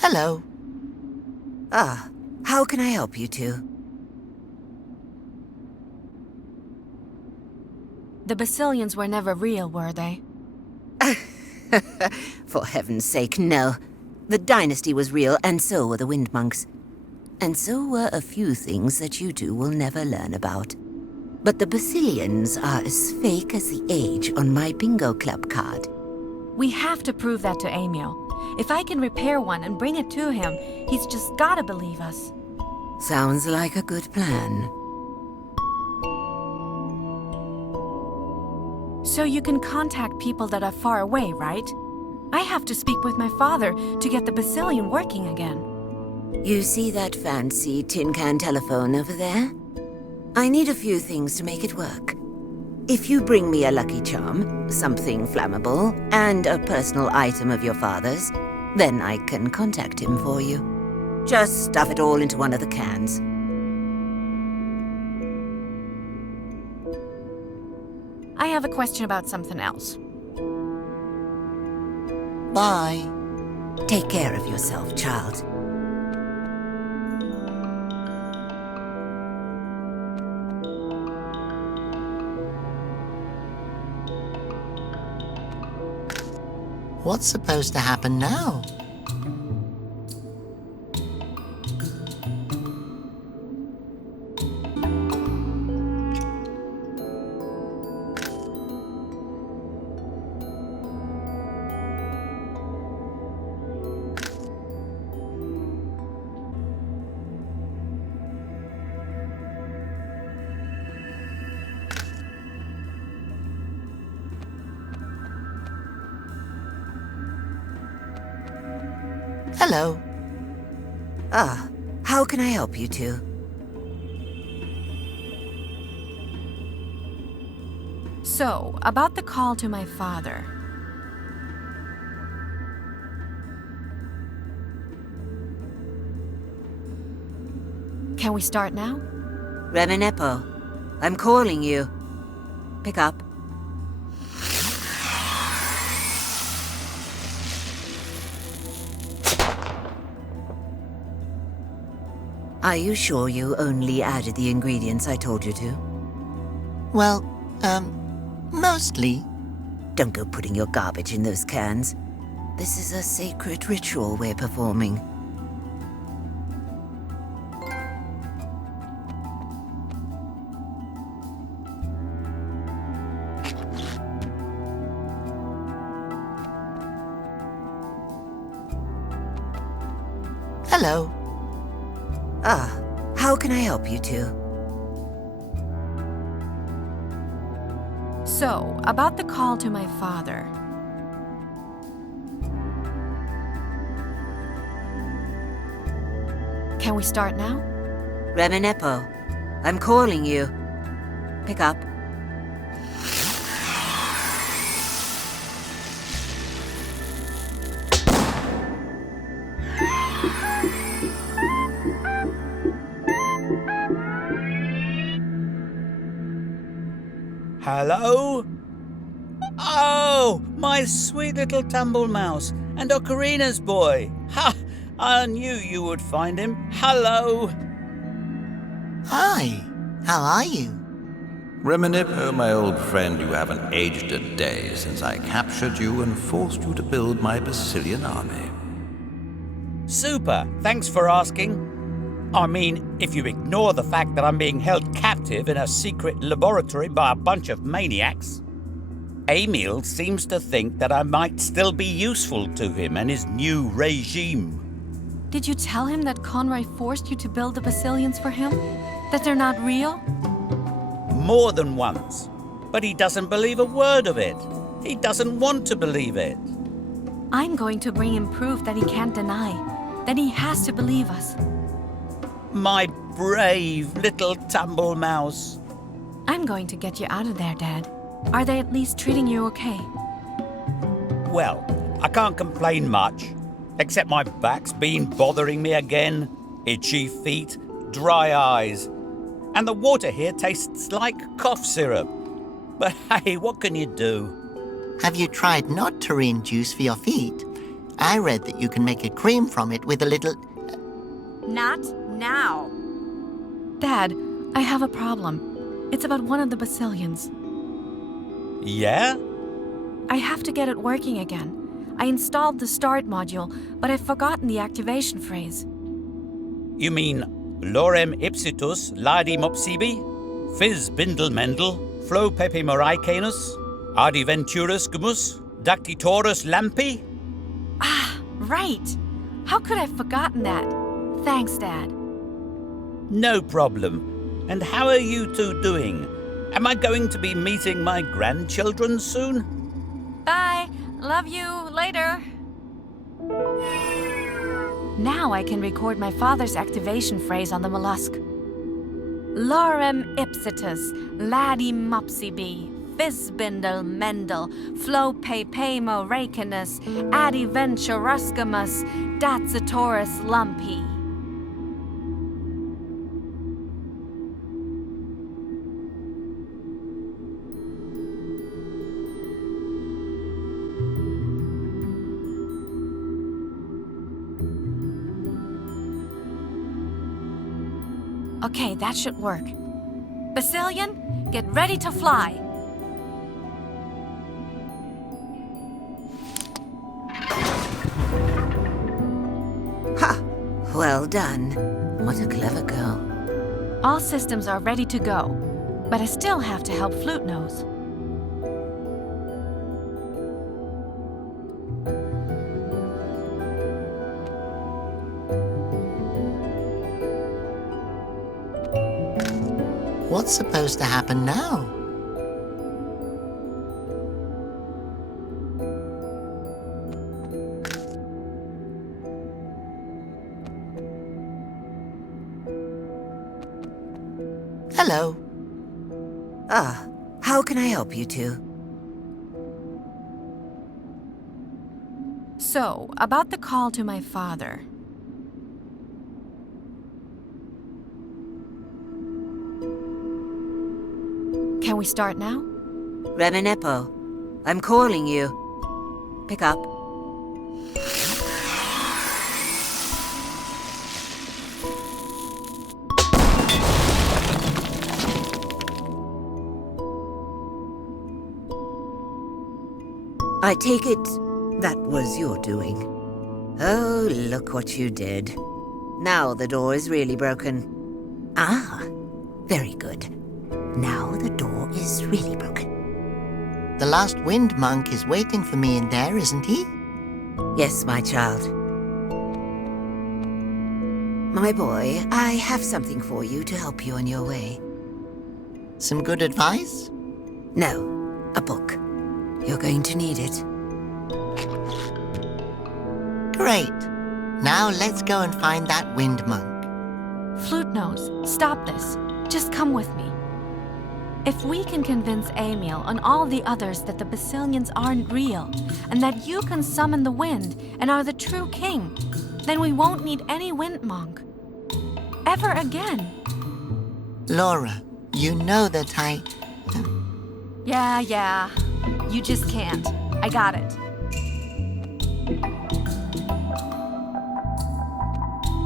Hello. How can I help you two? The Basilians were never real, were they? For heaven's sake, no. The dynasty was real, and so were the wind monks. And so were a few things that you two will never learn about. But the Basilians are as fake as the age on my bingo club card. We have to prove that to Emil. If I can repair one and bring it to him, he's just gotta believe us. Sounds like a good plan. So you can contact people that are far away, right? I have to speak with my father to get the Basilian working again. You see that fancy tin can telephone over there? I need a few things to make it work. If you bring me a lucky charm, something flammable, and a personal item of your father's, then I can contact him for you. Just stuff it all into one of the cans. I have a question about something else. Bye. Take care of yourself, child. What's supposed to happen now? Hello. How can I help you two? So, about the call to my father. Can we start now? Reminepo, I'm calling you. Pick up. Are you sure you only added the ingredients I told you to? Well, mostly. Don't go putting your garbage in those cans. This is a sacred ritual we're performing. Hello. How can I help you two? So, about the call to my father. Can we start now? Reminepo, I'm calling you. Pick up. Hello? Oh, my sweet little tumble mouse and Ocarina's boy. Ha! I knew you would find him. Hello. Hi. How are you? Reminepo, my old friend, you haven't aged a day since I captured you and forced you to build my Basilian army. Super. Thanks for asking. I mean, if you ignore the fact that I'm being held captive in a secret laboratory by a bunch of maniacs, Emil seems to think that I might still be useful to him and his new regime. Did you tell him that Conroy forced you to build the Basilians for him? That they're not real? More than once. But he doesn't believe a word of it. He doesn't want to believe it. I'm going to bring him proof that he can't deny, that he has to believe us. My brave little tumble mouse. I'm going to get you out of there, Dad. Are they at least treating you okay? Well, I can't complain much, except my back's been bothering me again, itchy feet, dry eyes, and the water here tastes like cough syrup. But hey, what can you do? Have you tried not taurine juice for your feet? I read that you can make a cream from it with a little... Not now. Dad, I have a problem. It's about one of the Basilians. Yeah? I have to get it working again. I installed the start module, but I've forgotten the activation phrase. You mean lorem ipsitus ladi mopsibi, fizz bindle mendel, flo pepe moraicanus, ardiventurus gumus, dactitorus lampi? Ah, right. How could I have forgotten that? Thanks, Dad. No problem. And how are you two doing? Am I going to be meeting my grandchildren soon? Bye. Love you. Later. Now I can record my father's activation phrase on the mollusk. Lorem ipsitus, ladi mopsibi, fisbindle mendel, flo pepemo racinus, adiventuruscamus, datsitoris lumpi. Okay, that should work. Basilian, get ready to fly. Ha! Well done. What a clever girl. All systems are ready to go, but I still have to help Flute Nose. What's supposed to happen now? Hello. Ah, how can I help you two? So, about the call to my father. Can we start now? Reminepo, I'm calling you. Pick up. I take it that was your doing. Oh, look what you did. Now the door is really broken. Ah, very good. Now the door is really broken. The last wind monk is waiting for me in there, isn't he? Yes, my child. My boy, I have something for you to help you on your way. Some good advice? No, a book. You're going to need it. Great. Now let's go and find that wind monk. Flute Nose, stop this. Just come with me. If we can convince Emil and all the others that the Basilians aren't real, and that you can summon the wind and are the true king, then we won't need any wind monk. Ever again. Laura, you know that I... Yeah. You just can't. I got it.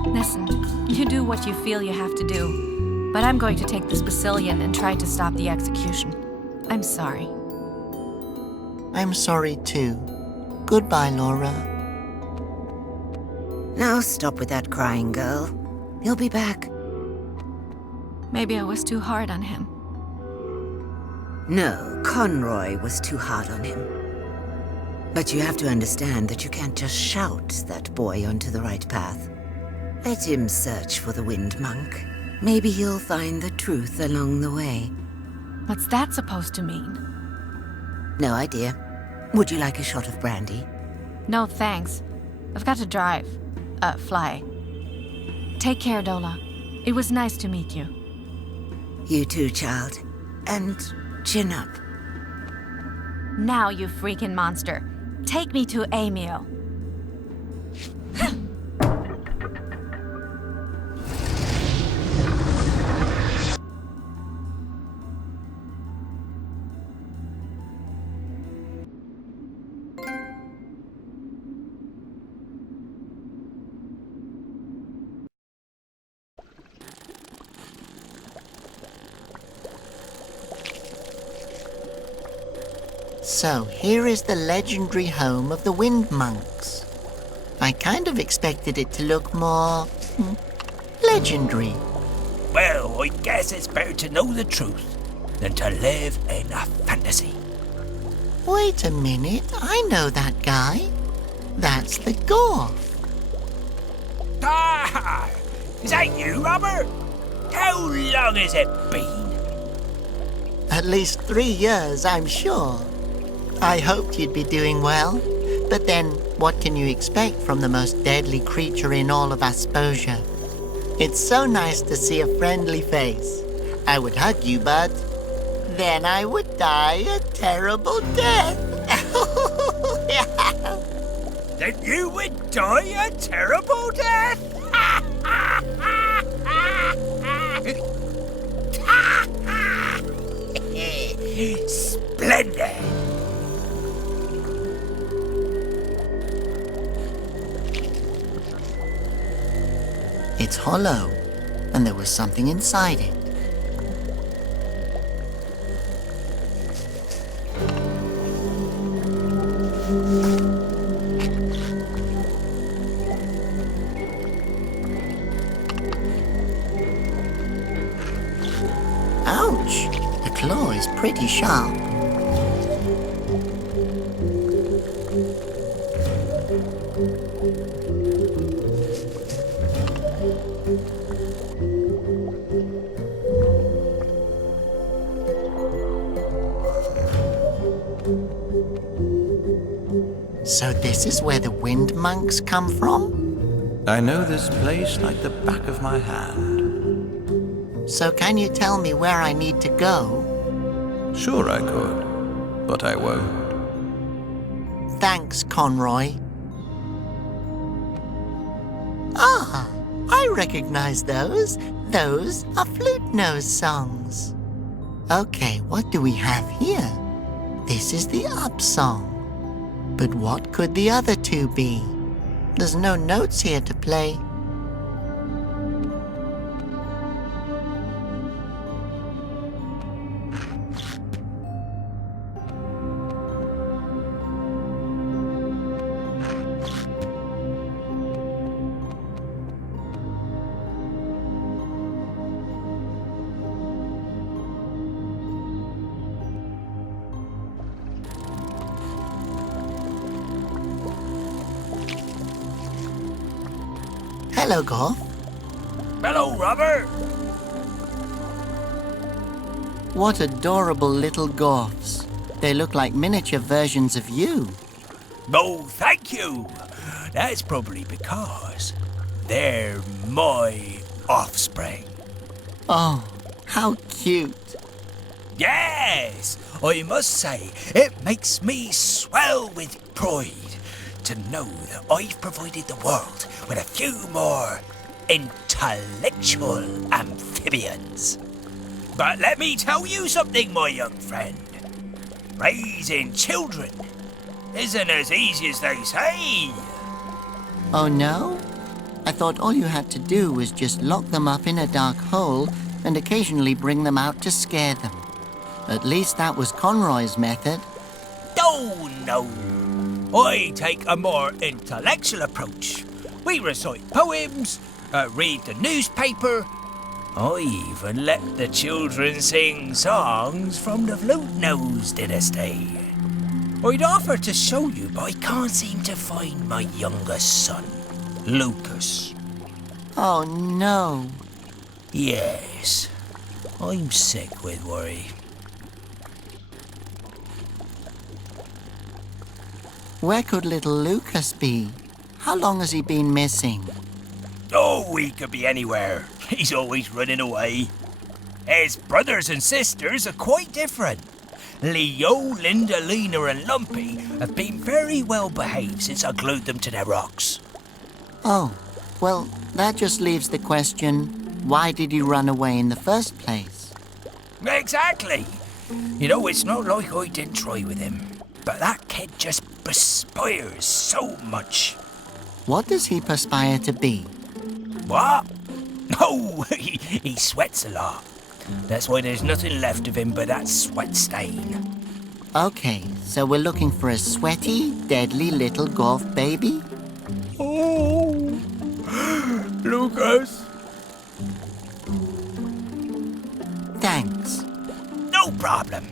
Listen, you do what you feel you have to do. But I'm going to take this Basilian and try to stop the execution. I'm sorry. I'm sorry too. Goodbye, Laura. Now stop with that crying, girl. He'll be back. Maybe I was too hard on him. No, Conroy was too hard on him. But you have to understand that you can't just shout that boy onto the right path. Let him search for the wind monk. Maybe he'll find the truth along the way. What's that supposed to mean? No idea. Would you like a shot of brandy? No, thanks. I've got to drive. Fly. Take care, Dola. It was nice to meet you. You too, child. And chin up. Now, you freaking monster. Take me to Emil. So here is the legendary home of the wind monks. I kind of expected it to look more legendary. Well, I guess it's better to know the truth than to live in a fantasy. Wait a minute, I know that guy. That's the Gorf. Ah! Is that you, Robert? How long has it been? At least 3 years, I'm sure. I hoped you'd be doing well. But then, what can you expect from the most deadly creature in all of Asposia? It's so nice to see a friendly face. I would hug you, but then I would die a terrible death. Then you would die a terrible death? Splendid! It's hollow, and there was something inside it. Ouch! The claw is pretty sharp. So this is where the wind monks come from? I know this place like the back of my hand. So can you tell me where I need to go? Sure I could, but I won't. Thanks, Conroy. Ah, I recognize those. Those are flute nose songs. Okay, what do we have here? This is the up song. But what could the other two be? There's no notes here to play. Hello, Gorf. Hello, Robert. What adorable little Gorfs. They look like miniature versions of you. No, thank you. That's probably because they're my offspring. Oh, how cute. Yes, I must say, it makes me swell with pride to know that I've provided the world with a few more intellectual amphibians. But let me tell you something, my young friend. Raising children isn't as easy as they say. Oh, no? I thought all you had to do was just lock them up in a dark hole and occasionally bring them out to scare them. At least that was Conroy's method. Oh, no. I take a more intellectual approach. We recite poems, read the newspaper. I even let the children sing songs from the Flute Nose dynasty. I'd offer to show you, but I can't seem to find my youngest son, Lucas. Oh, no. Yes, I'm sick with worry. Where could little Lucas be? How long has he been missing? Oh, he could be anywhere. He's always running away. His brothers and sisters are quite different. Leo, Linda, Lena and Lumpy have been very well behaved since I glued them to their rocks. Oh, well, that just leaves the question, why did he run away in the first place? Exactly. You know, it's not like I didn't try with him, but that kid just perspires so much. What does he perspire to be? What? Oh, he sweats a lot. That's why there's nothing left of him but that sweat stain. Okay, so we're looking for a sweaty, deadly little golf baby? Oh, Lucas. Thanks. No problem.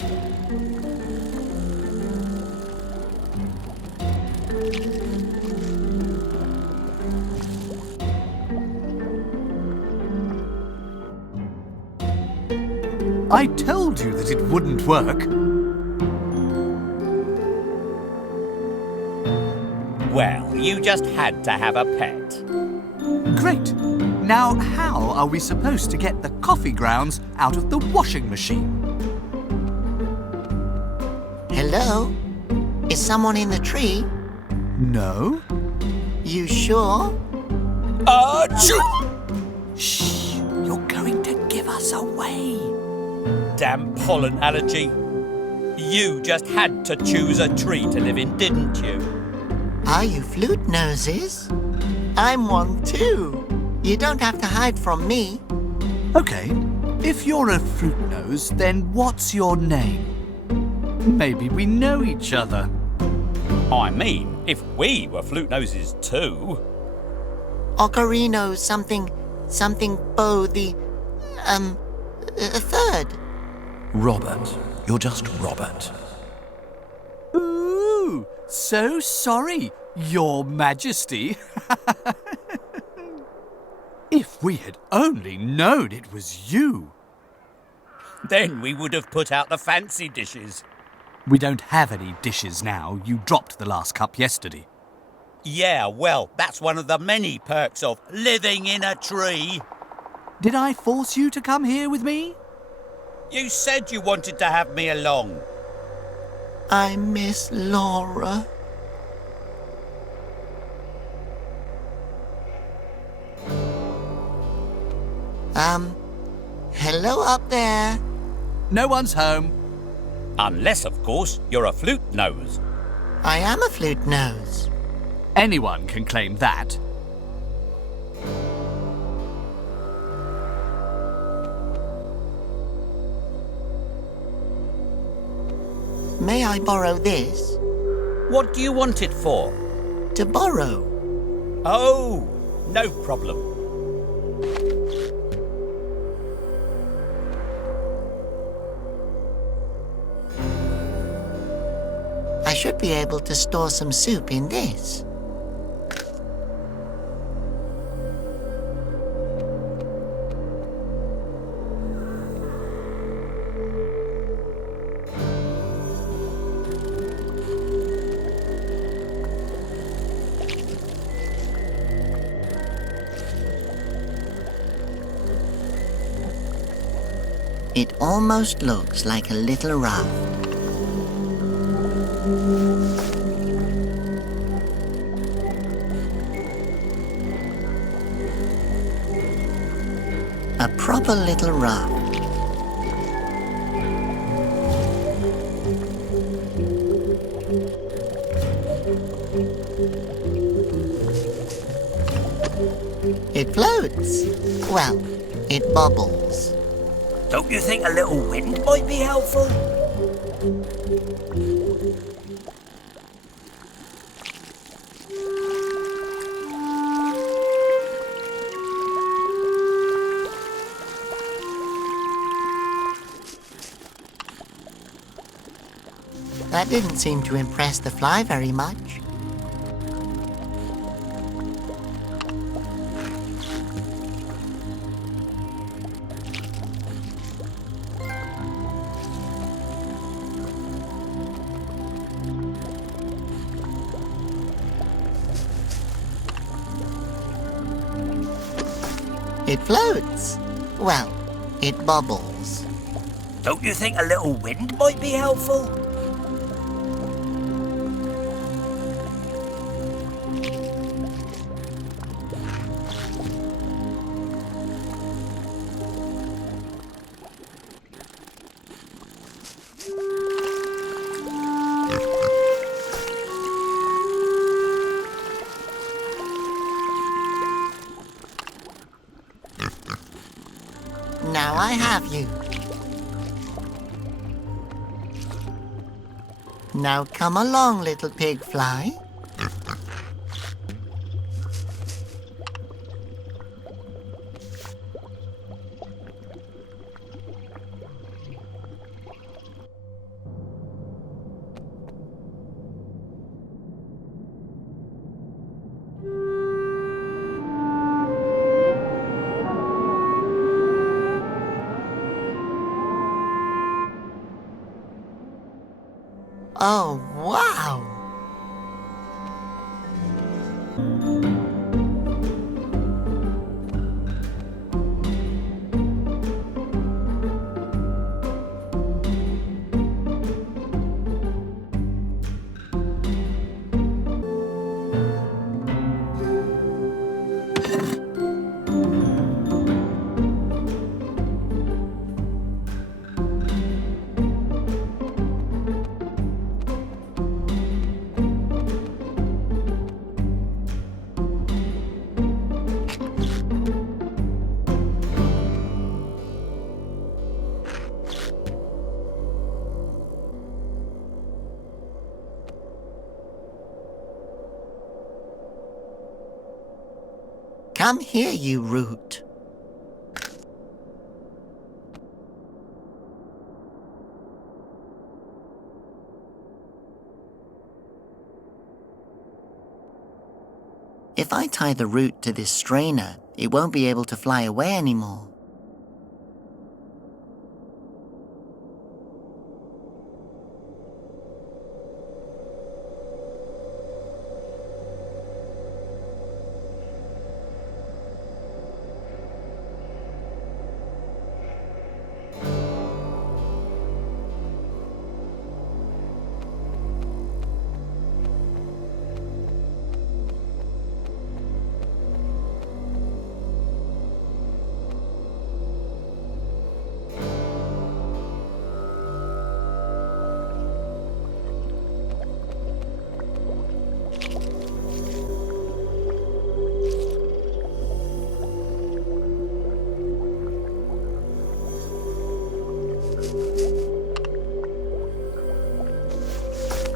I told you that it wouldn't work. Well, you just had to have a pet. Great. Now, how are we supposed to get the coffee grounds out of the washing machine? Hello? Is someone in the tree? No? You sure? Achoo! Shh! You're going to give us away. Damn pollen allergy. You just had to choose a tree to live in, didn't you? Are you flute noses? I'm one too. You don't have to hide from me. Okay, if you're a fruit nose, then what's your name? Maybe we know each other. I mean, if we were flute noses too. Ocarino something Bo the third. Robert. You're just Robert. Ooh, so sorry, Your Majesty. If we had only known it was you. Then we would have put out the fancy dishes. We don't have any dishes now. You dropped the last cup yesterday. Yeah, well, that's one of the many perks of living in a tree. Did I force you to come here with me? You said you wanted to have me along. I miss Laura. Hello up there. No one's home. Unless, of course, you're a flute nose. I am a flute nose. Anyone can claim that. May I borrow this? What do you want it for? To borrow. Oh, no problem. I should be able to store some soup in this. It almost looks like a little raft. A proper little raft. It floats. Well, it bubbles. Don't you think a little wind might be helpful? That didn't seem to impress the fly very much. It floats. Well, it bubbles. Don't you think a little wind might be helpful? Now I have you. Now come along, little pig fly. Oh, wow! Come here, you root. If I tie the root to this strainer, it won't be able to fly away anymore.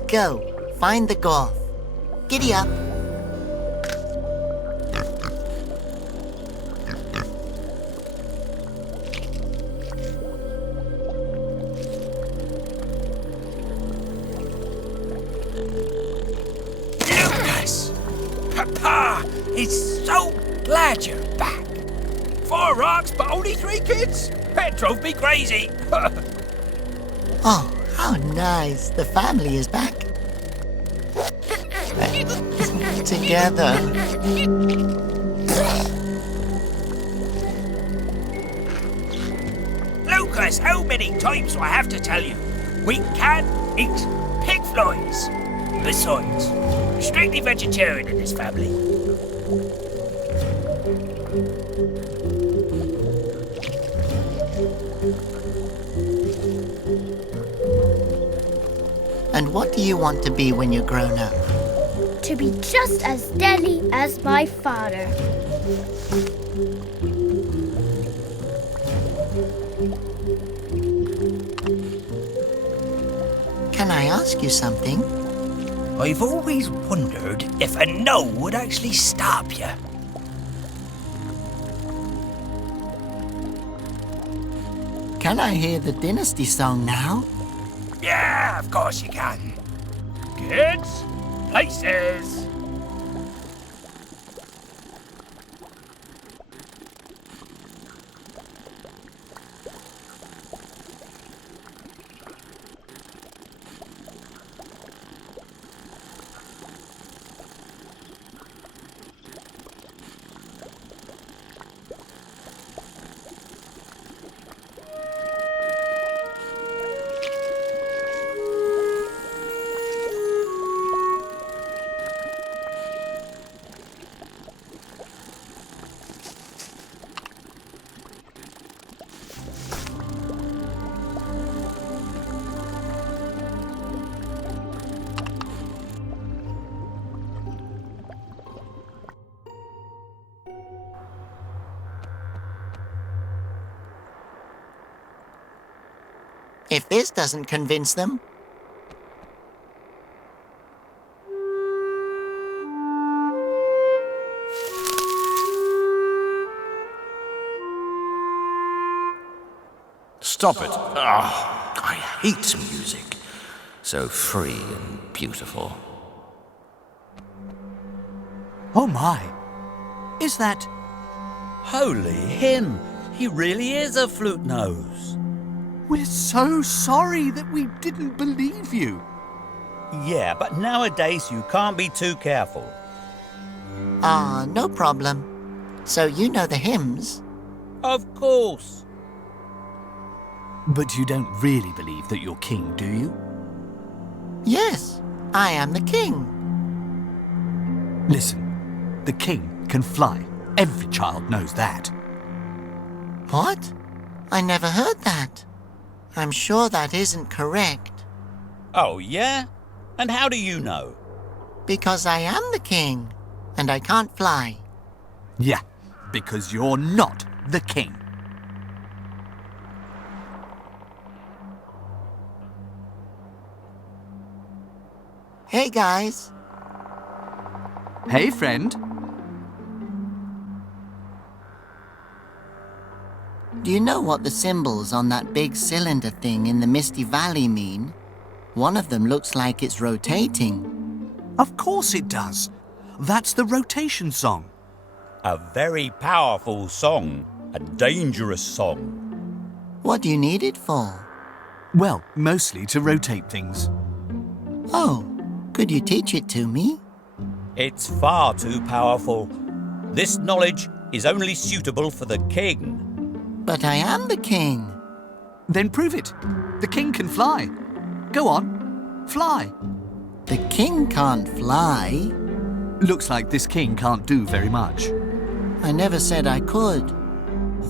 Go, find the golf. Giddy up. Lucas! Papa is so glad you're back. 4 rocks, but only 3 kids? That drove me crazy. Oh, how nice. The family is back. Together. Lucas, how many times do I have to tell you? We can't eat pig flies. Besides, we're strictly vegetarian in this family. And what do you want to be when you're grown up? To be just as deadly as my father. Can I ask you something? I've always wondered if a no would actually stop you. Can I hear the Dynasty song now? Yeah, of course you can. Kids, places. If this doesn't convince them, stop it. I hate music. So free and beautiful. Oh my! Is that... Holy him! He really is a flute nose. We're so sorry that we didn't believe you. Yeah, but nowadays you can't be too careful. No problem. So you know the hymns? Of course. But you don't really believe that you're king, do you? Yes, I am the king. Listen, the king can fly. Every child knows that. What? I never heard that. I'm sure that isn't correct. Oh, yeah? And how do you know? Because I am the king, and I can't fly. Yeah, because you're not the king. Hey, guys. Hey, friend. Do you know what the symbols on that big cylinder thing in the Misty Valley mean? One of them looks like it's rotating. Of course it does. That's the rotation song. A very powerful song. A dangerous song. What do you need it for? Well, mostly to rotate things. Oh, could you teach it to me? It's far too powerful. This knowledge is only suitable for the king. But I am the king. Then prove it. The king can fly. Go on, fly. The king can't fly. Looks like this king can't do very much. I never said I could.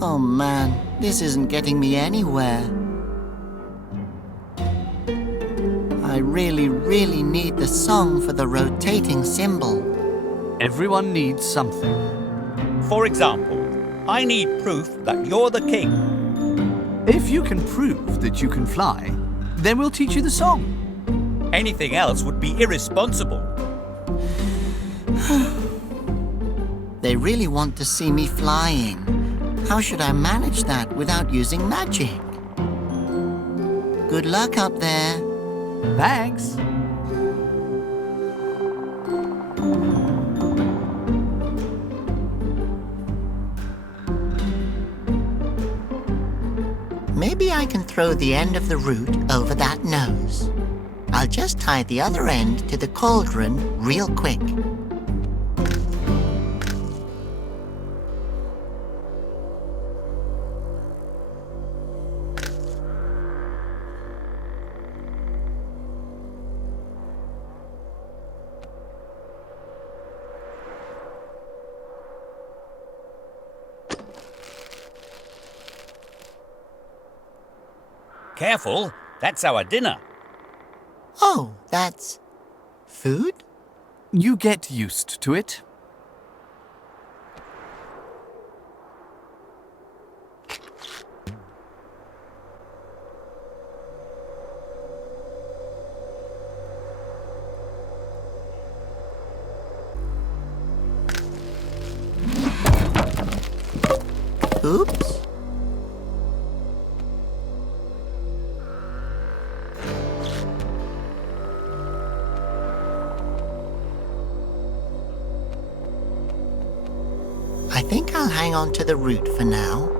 Oh man, this isn't getting me anywhere. I really need the song for the rotating symbol. Everyone needs something. For example, I need proof that you're the king. If you can prove that you can fly, then we'll teach you the song. Anything else would be irresponsible. They really want to see me flying. How should I manage that without using magic? Good luck up there. Thanks. Maybe I can throw the end of the root over that nose. I'll just tie the other end to the cauldron real quick. Careful, that's our dinner. Oh, that's food? You get used to it. Oops. I think I'll hang on to the root for now.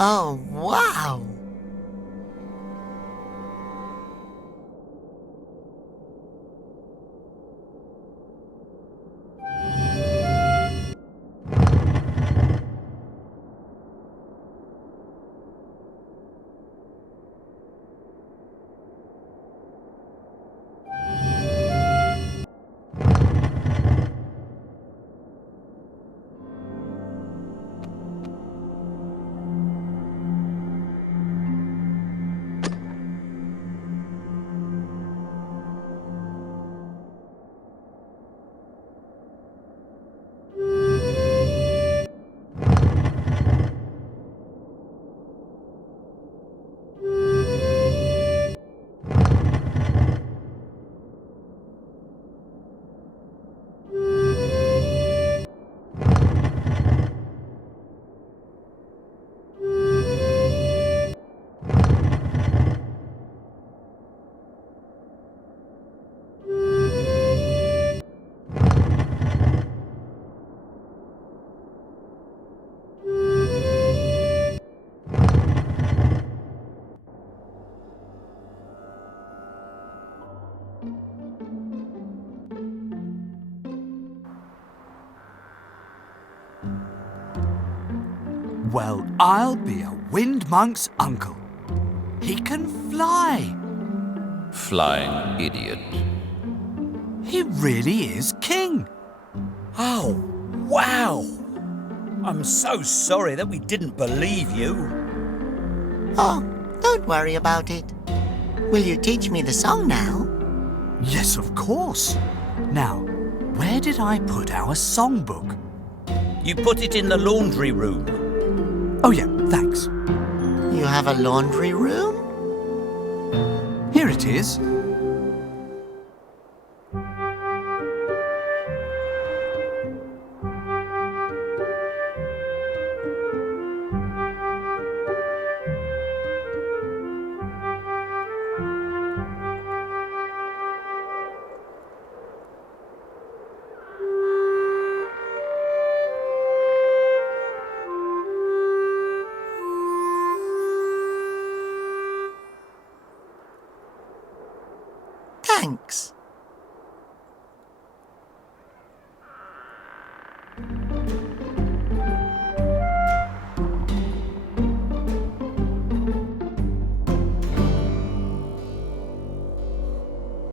Oh, wow! Well, I'll be a wind monk's uncle. He can fly. Flying idiot. He really is king. Oh, wow! I'm so sorry that we didn't believe you. Oh, don't worry about it. Will you teach me the song now? Yes, of course. Now, where did I put our songbook? You put it in the laundry room. Oh yeah, thanks. You have a laundry room? Here it is.